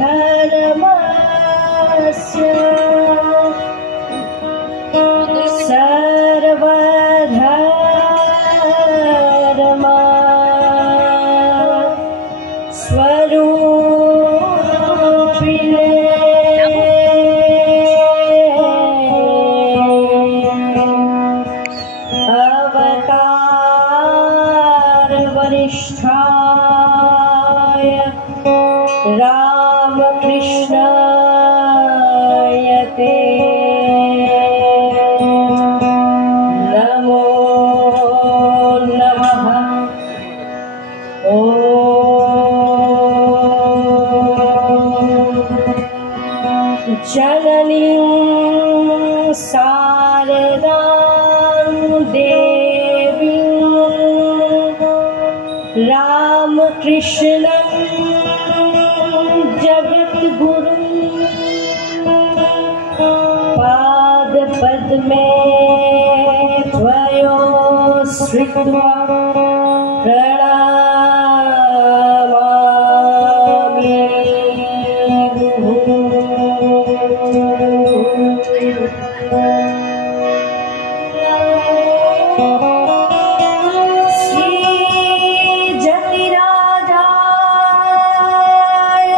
धर्मस्य सर्वधर्मा स्वरूपिणे अवतार वरिष्ठाय रामकृष्णाय ते नमो नमः। जननीं शारदां देवीं रामकृष्णं जगद्गुरुं पादपद्मे त्वयो श्रित्वा प्रणमामि। श्रीजतिराजाय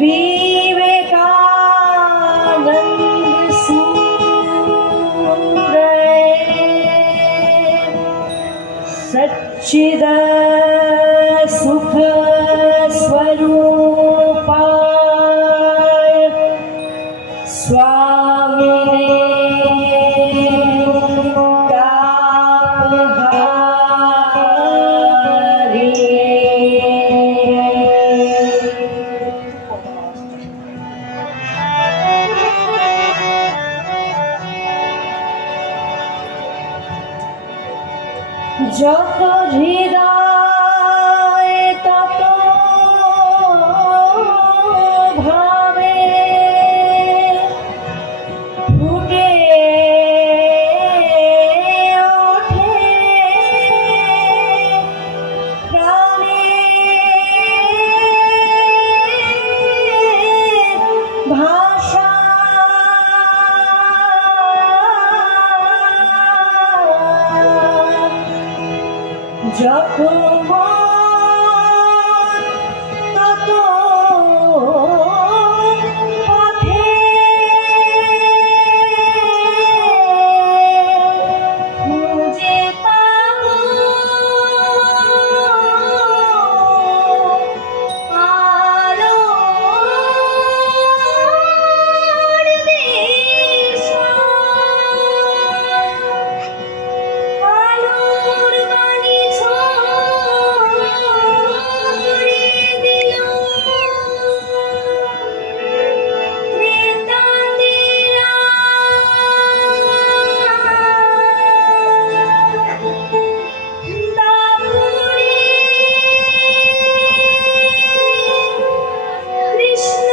विवेकानंद सूरये सच्चिद सुख स्वरूपाय स्वामिने যত হৃদয় তত ভাবে ফুটে ওঠে প্রাণে ভাষা যখন তত পথে খুঁজে পাব আলোর দিশা। আলোর বাণী ছড়িয়ে দিল ক্রেতাদেরা। দাপুরে কৃষ্ণ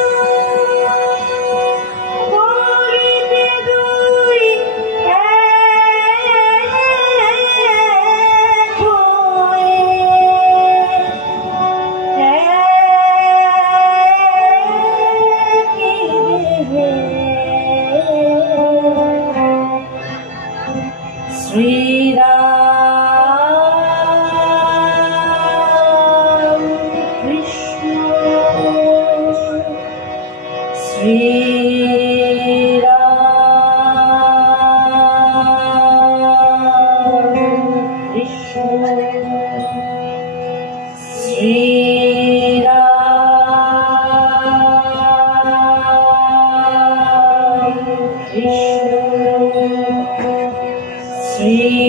করিতে দুই এক হয়ে একই দেহে শ্রীরাম কৃষ্ণ শ্রীরাম কৃষ্ণ শ্রীরাম কৃষ্ণ শ্রী